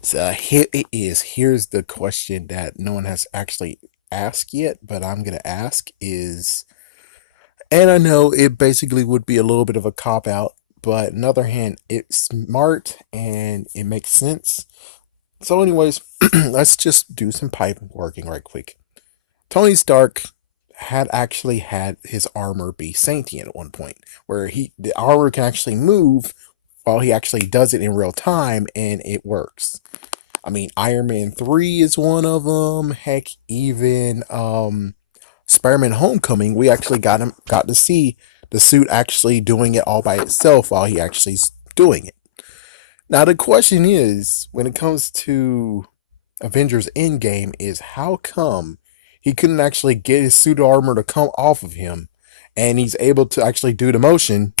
So here it is. Here's the question that no one has actually asked yet, but I'm gonna ask is, and I know it basically would be a little bit of a cop out, but on the other hand, it's smart and it makes sense. So, anyways, let's just do some pipe working right quick. Tony Stark had actually had his armor be sentient at one point, where the armor can actually move while he actually does it in real time, and it works. I mean, Iron Man 3 is one of them. Heck, even Spider-Man Homecoming, we actually got to see the suit actually doing it all by itself while he actually's doing it. Now the question is, when it comes to Avengers Endgame, is how come he couldn't actually get his suit armor to come off of him and he's able to actually do the motion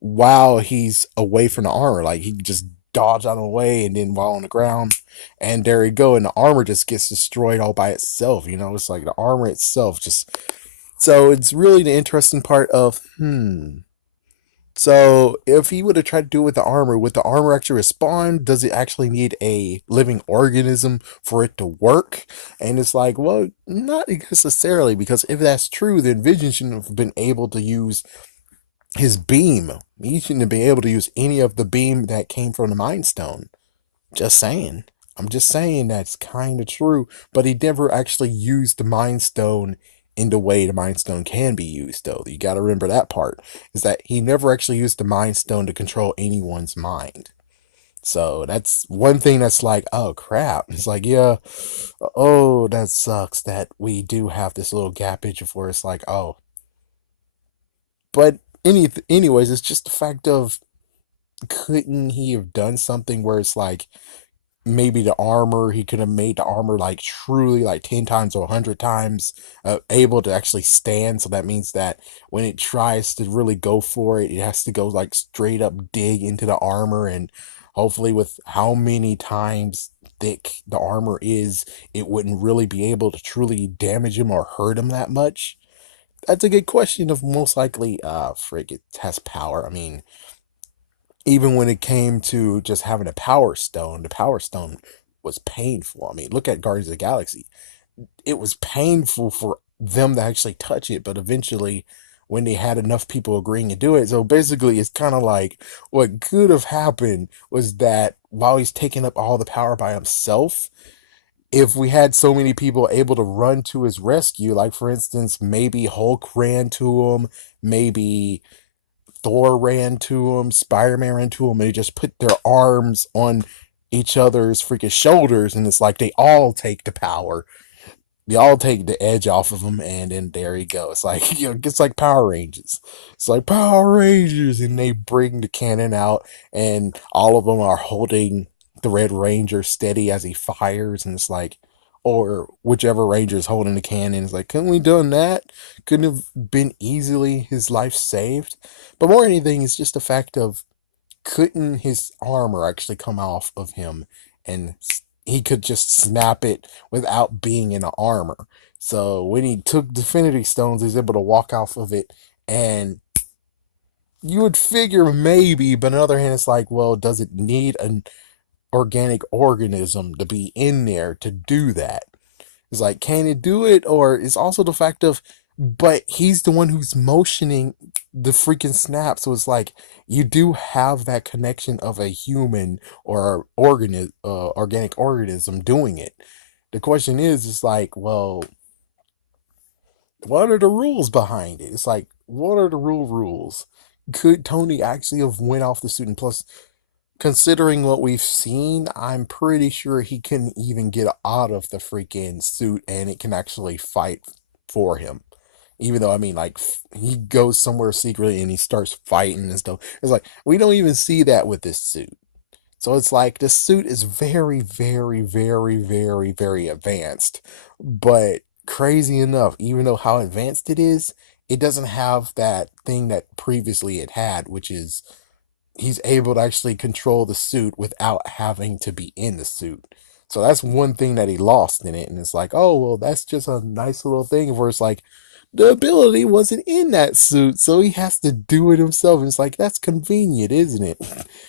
while he's away from the armor. Like he just dodge out of the way and then while on the ground, and there you go, and the armor just gets destroyed all by itself. It's like the armor itself just. So it's really the interesting part of So if he would have tried to do it with the armor, would the armor actually respond? Does it actually need a living organism for it to work? And it's like, well, not necessarily, because if that's true, then Vision shouldn't have been able to use his beam. He shouldn't have been able to use any of the beam that came from the Mind Stone. Just saying. I'm just saying that's kind of true. But he never actually used the Mind Stone in the way the Mind Stone can be used, though. You got to remember that part. Is that he never actually used the Mind Stone to control anyone's mind. So that's one thing that's like, oh crap. It's like, yeah, oh, that sucks that we do have this little gapage of where it's like, oh. But anyways, it's just the fact of, couldn't he have done something where it's like maybe the armor, he could have made the armor like truly like 10 times or 100 times able to actually stand, so that means that when it tries to really go for it, it has to go like straight up dig into the armor, and hopefully with how many times thick the armor is, it wouldn't really be able to truly damage him or hurt him that much. That's a good question of most likely frig, it has power. I mean, even when it came to just having a power stone, the power stone was painful. I mean, look at Guardians of the Galaxy. It was painful for them to actually touch it, but eventually, when they had enough people agreeing to do it, so basically, it's kind of like what could have happened was that while he's taking up all the power by himself, if we had so many people able to run to his rescue, like for instance, maybe Hulk ran to him, maybe Thor ran to him, Spider Man ran to him, and they just put their arms on each other's freaking shoulders, and it's like they all take the power. They all take the edge off of them, and then there you go. It's like it's like Power Rangers. It's like Power Rangers, and they bring the cannon out, and all of them are holding the Red Ranger steady as he fires, and it's like, or whichever Ranger is holding the cannon is like, couldn't we done that? Couldn't have been easily his life saved. But more than anything, it's just the fact of, couldn't his armor actually come off of him, and he could just snap it without being in the armor. So when he took Divinity Stones, he was able to walk off of it, and you would figure maybe, but on the other hand, it's like, well, does it need an organic organism to be in there to do that? It's like, can it do it? Or it's also the fact of, but he's the one who's motioning the freaking snap. So it's like, you do have that connection of a human or organic organism doing it. The question is, it's like, well, what are the rules behind it? It's like, what are the rules? Could Tony actually have went off the suit? And plus, considering what we've seen, I'm pretty sure he can even get out of the freaking suit and it can actually fight for him. Even though, I mean, like, he goes somewhere secretly and he starts fighting and stuff. It's like, we don't even see that with this suit. So it's like, the suit is very, very, very, very, very advanced. But crazy enough, even though how advanced it is, it doesn't have that thing that previously it had, which is he's able to actually control the suit without having to be in the suit. So that's one thing that he lost in it. And it's like, oh, well, that's just a nice little thing where it's like, the ability wasn't in that suit, so he has to do it himself. And it's like, that's convenient, isn't it?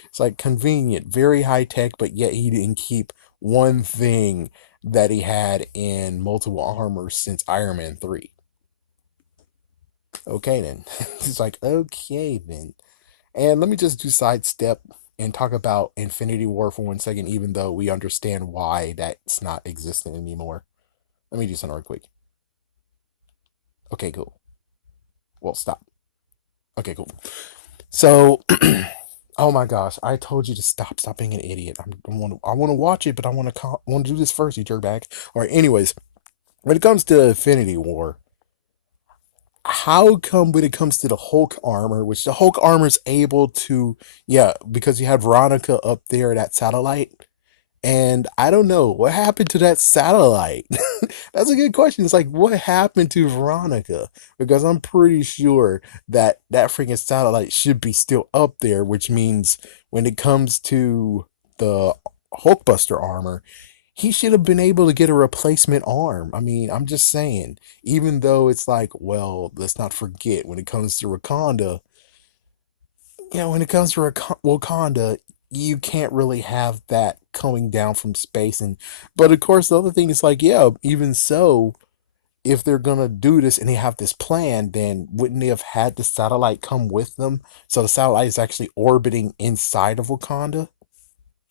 It's like convenient, very high tech, but yet he didn't keep one thing that he had in multiple armors since Iron Man 3. Okay, then. It's like, okay, then. And let me just do sidestep and talk about Infinity War for 1 second, even though we understand why that's not existent anymore. Let me do something real quick. Okay, cool. Well, stop. Okay, cool. So, oh my gosh, I told you to stop being an idiot. I want to watch it, but I want to do this first, you jerkbag. All right. Anyways, when it comes to Infinity War, how come when it comes to the Hulk armor, which the Hulk armor is able to, yeah, because you had Veronica up there, that satellite. And I don't know what happened to that satellite. That's a good question. It's like, what happened to Veronica? Because I'm pretty sure that that freaking satellite should be still up there, which means when it comes to the Hulkbuster armor, he should have been able to get a replacement arm. I mean, I'm just saying, even though it's like, well, let's not forget when it comes to Wakanda, when it comes to Wakanda, you can't really have that coming down from space. And but of course, the other thing is like, yeah, even so, if they're gonna do this and they have this plan, then wouldn't they have had the satellite come with them? So the satellite is actually orbiting inside of Wakanda.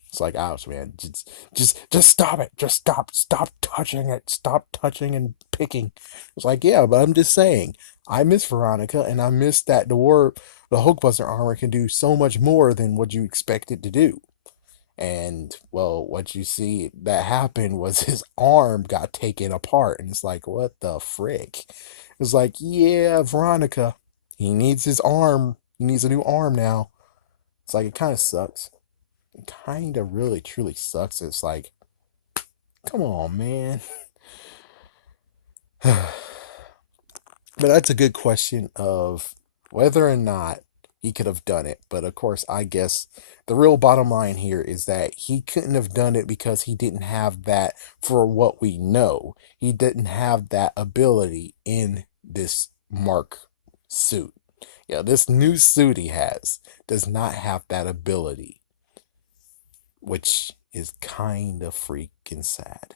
It's like, ouch, man. Just stop it. Just stop touching it. Stop touching and picking. It's like, yeah, but I'm just saying, I miss Veronica, and I miss that the Hulkbuster armor can do so much more than what you expect it to do. And well, what you see that happened was his arm got taken apart, and it's like, what the frick? It's like, yeah, Veronica, he needs his arm. He needs a new arm now. It's like, it kind of sucks. It kind of really truly sucks. It's like, come on, man. But that's a good question of whether or not he could have done it. But of course, I guess the real bottom line here is that he couldn't have done it because he didn't have that, for what we know. He didn't have that ability in this Mark suit. Yeah, this new suit he has does not have that ability, which is kind of freaking sad.